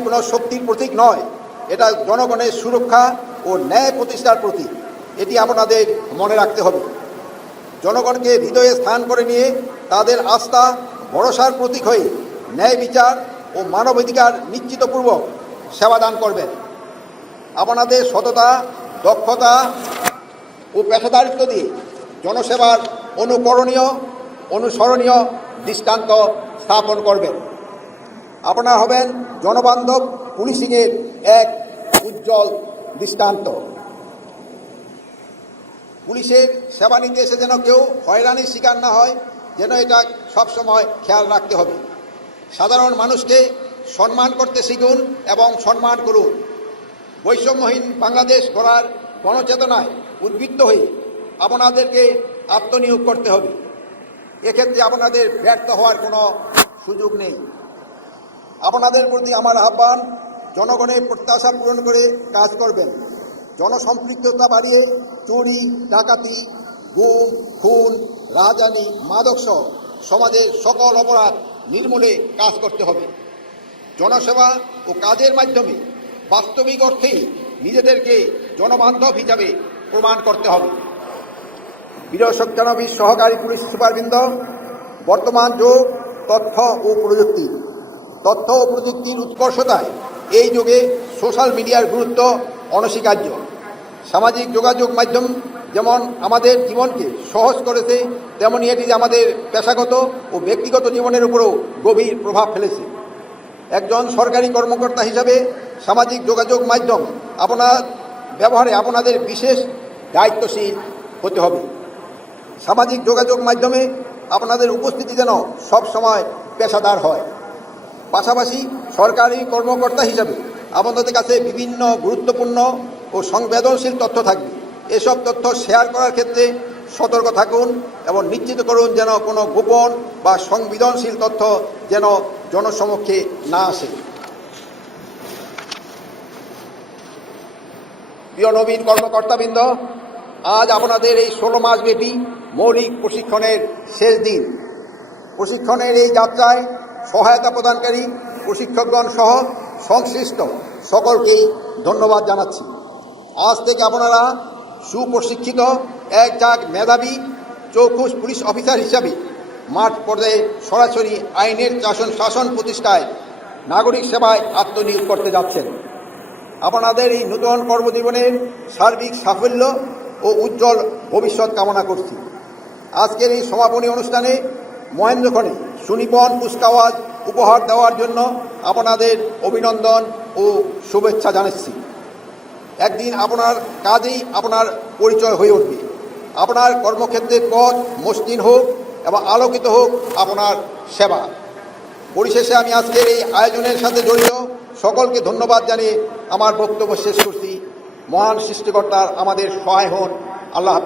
কোনো শক্তির প্রতীক নয়। এটা জনগণের সুরক্ষা ও ন্যায় প্রতিষ্ঠার প্রতীক। এটি আপনাদের মনে রাখতে হবে। জনগণকে হৃদয়ে স্থান করে নিয়ে তাদের আস্থা, ভরসার প্রতীক হয়ে ন্যায় বিচার ও মানবাধিকার নিশ্চিতপূর্বক সেবাদান করবেন। আপনাদের সততা, দক্ষতা ও পেশাদারিত্ব দিয়ে জনসেবার অনুকরণীয়, অনুসরণীয় দৃষ্টান্ত স্থাপন করবেন। আপনারা হবেন জনবান্ধব পুলিশিংয়ের এক উজ্জ্বল দৃষ্টান্ত। পুলিশের সেবা নিতে এসে যেন কেউ হয়রানির শিকার না হয়, যেন এটা সবসময় খেয়াল রাখতে হবে। সাধারণ মানুষকে সম্মান করতে শিখুন এবং সম্মান করুন। বৈষম্যহীন বাংলাদেশ গড়ার গণচেতনায় উদ্বৃত্ত হয়ে আপনাদেরকে আত্মনিয়োগ করতে হবে। এক্ষেত্রে আপনাদের ব্যর্থ হওয়ার কোনো সুযোগ নেই। আপনাদের প্রতি আমার আহ্বান, জনগণের প্রত্যাশা পূরণ করে কাজ করবেন। জনসম্পৃক্ততা বাড়িয়ে চুরি, ডাকাতি, গুম, খুন রাজধানী মাদক সহ সমাজের সকল অপরাধ নির্মূলে কাজ করতে হবে। জনসেবা ও কাজের মাধ্যমে বাস্তবিক অর্থেই নিজেদেরকে জনবান্ধব হিসাবে প্রমাণ করতে হবে। বীর সত্যানবী সহকারী পুলিশ সুপারবৃন্দ, বর্তমান যুগ, তথ্য ও প্রযুক্তি। তথ্য ও প্রযুক্তির উৎকর্ষতায় এই যুগে সোশ্যাল মিডিয়ার গুরুত্ব অনস্বীকার্য। সামাজিক যোগাযোগ মাধ্যম যেমন আমাদের জীবনকে সহজ করেছে, তেমনি এটি আমাদের পেশাগত ও ব্যক্তিগত জীবনের উপরও গভীর প্রভাব ফেলেছে। একজন সরকারি কর্মকর্তা হিসাবে সামাজিক যোগাযোগ মাধ্যম আপনার ব্যবহারে আপনাদের বিশেষ দায়িত্বশীল হতে হবে। সামাজিক যোগাযোগ মাধ্যমে আপনাদের উপস্থিতি যেন সব সময় পেশাদার হয়। পাশাপাশি সরকারি কর্মকর্তা হিসাবে আপনাদের কাছে বিভিন্ন গুরুত্বপূর্ণ ও সংবেদনশীল তথ্য থাকবে। এসব তথ্য শেয়ার করার ক্ষেত্রে সতর্ক থাকুন এবং নিশ্চিত করুন যেন কোনো গোপন বা সংবেদনশীল তথ্য যেন জনসমক্ষে না আসে। প্রিয় নবীন কর্মকর্তাবৃন্দ, আজ আপনাদের এই ষোলো মাস ব্যাপী মৌলিক প্রশিক্ষণের শেষ দিন। প্রশিক্ষণের এই যাত্রায় সহায়তা প্রদানকারী, প্রশিক্ষকগণ সহ সংশ্লিষ্ট সকলকেই ধন্যবাদ জানাচ্ছি। আজ থেকে আপনারা সুপ্রশিক্ষিত এক জাগ মেধাবী, চৌখুশ পুলিশ অফিসার হিসাবে মাঠ পর্যায়ে সরাসরি আইনের শাসন শাসন প্রতিষ্ঠায় নাগরিক সেবায় আত্মনিয়োগ করতে যাচ্ছেন। আপনাদের এই নূতন কর্মজীবনের সার্বিক সাফল্য ও উজ্জ্বল ভবিষ্যৎ কামনা করছি। আজকের এই সমাপনী অনুষ্ঠানে মহেন্দ্রক্ষণে সুনিপন কুচকাওয়াজ উপহার দেওয়ার জন্য আপনাদের অভিনন্দন ও শুভেচ্ছা জানাচ্ছি। একদিন আপনার কাজেই আপনার পরিচয় হয়ে উঠবে। আপনার কর্মক্ষেত্রের পথ মসৃণ হোক এবং আলোকিত হোক আপনার সেবা। পরিশেষে আমি আজকের এই আয়োজনের সাথে জড়িত সকলকে ধন্যবাদ জানিয়ে আমার বক্তব্য শেষ করছি। মহান সৃষ্টিকর্তার আমাদের সহায় হন। আল্লাহ।